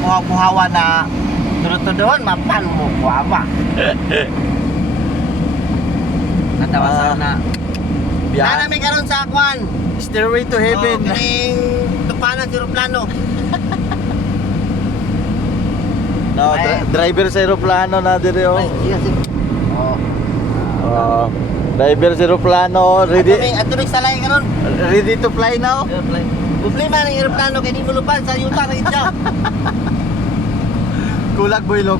buhaw-buhawa na turut-tuduhon, mapan mo kuwama. Natawa sa na. Biyahe. Nami karon sa kwan. Stairway to heaven. Kining tupanan sa aeroplano. No, driver sa aeroplano na dire oh. Ay, sige, sige. Oh. Driver sa aeroplano, ready Ato may salay karon. ready to fly now. Problema ng aeroplano kay di mo lupan sa yuta ng itsa. Kulag boylo.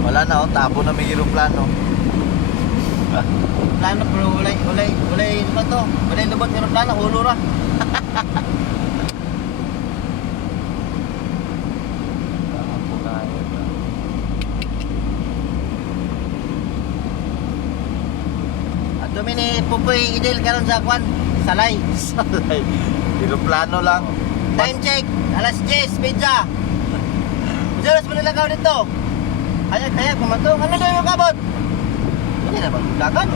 Wala na oh, tabo na may aeroplano. Plano pero ulay ano to? Ulay lubot ng aeroplano, ulo ra. Ato mini pupoy idil karon sa kwan, salay. Salay. Aeroplano lang. Time check, alas 10, pizza. Jelas mo nilagaw dito. Hayag, pumatong. Ano daw yung kabot? Hindi na bang dagat?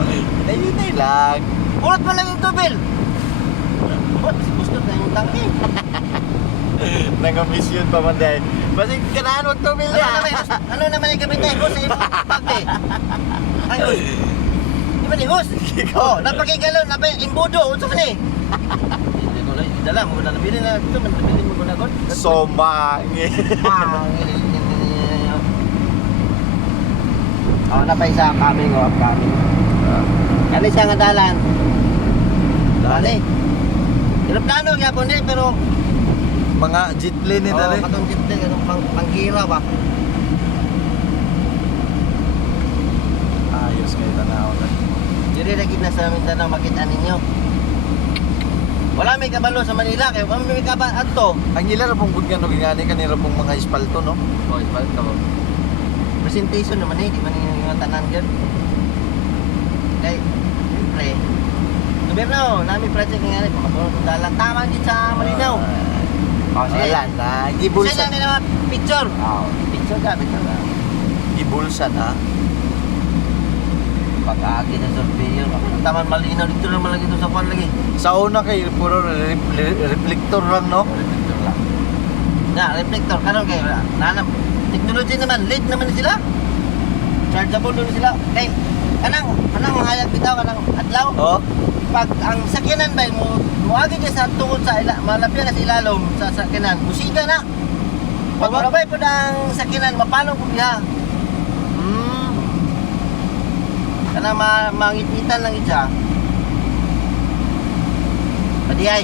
Hinay lang. Pulot mo lang yung tubil. What? Gusto na yung tangke. Nang-mission pa man dahil. Basta kanaan wag tumil Ano naman yung gamit na higos sa ibang pagde? Ay, higos. Di ba ni higos? Oh, napakigalon, imbudo. Unsa man eh? Hindi ko lang. Dala mo na nabili na ito. Nabili mo na gon. Soma. Oh, napay sa coming. Kani siya nga dalan. Dali. Aeroplano gyapon din pero Mga jet plane nila rin. katong jet din katong panggira ba. Ayos kayo tanaw na. Diri ra gid na sa Mindanao makita ninyo. Wala may kabalo sa Manila kay wala may kabalo adto. Ang ilan ra pong gudgan gingani kanira pong mga espalto no. Oh, balto. Presentation naman eh, di man yung tanan dyan. Okay, siyempre. Gobyerno, namin project nga rin, dalang tama din sa Malinaw. Oh, sige. Wala na. Isa Gibulsa. lang din naman picture. Oh, picture ka. Gibulsa na. Pag-aagi na surveyor. Taman Malinaw, dito naman lagi ito sa kwan lagi. Sa una kay puro reflector lang no. Reflector lang. Na, reflector, kanon kayo. Nanam, technology naman, late naman sila. Chargeable doon sila. Okay, kanang mahayag bitaw, kanang adlaw. Oh. Pag ang sakyanan ba mo muagi dia sa tungod sa malapyan na sa ilalom sa sakyanan musiga na pag marabay po ang sakyanan mapano po diha kana mangipitan lang itya padihay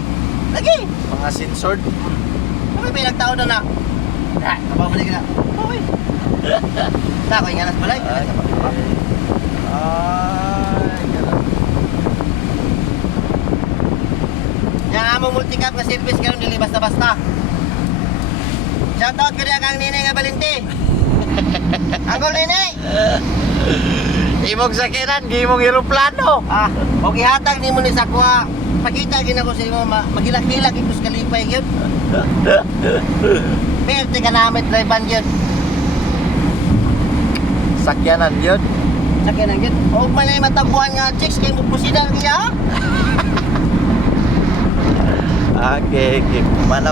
lagi Mga censored. may nagtao na kapabalik na okay na ko inganas balay Ay, ganun. yang amo multicap nga service karon dili basta-basta. Shout out kaya kang Nini nga Balinti. Angkol Nini. Imong sakinan, gimong eroplano. Og ihatag nimo ni sakwa. Pakita gina ko sa imo magilak-hilak ipos kalipay gyud. Perte ka namit drive-an gyud. Sakyanan yun. Sakyanan gyud. Og manay matabuhan nga chicks kay mo pusida niya. Okay, mana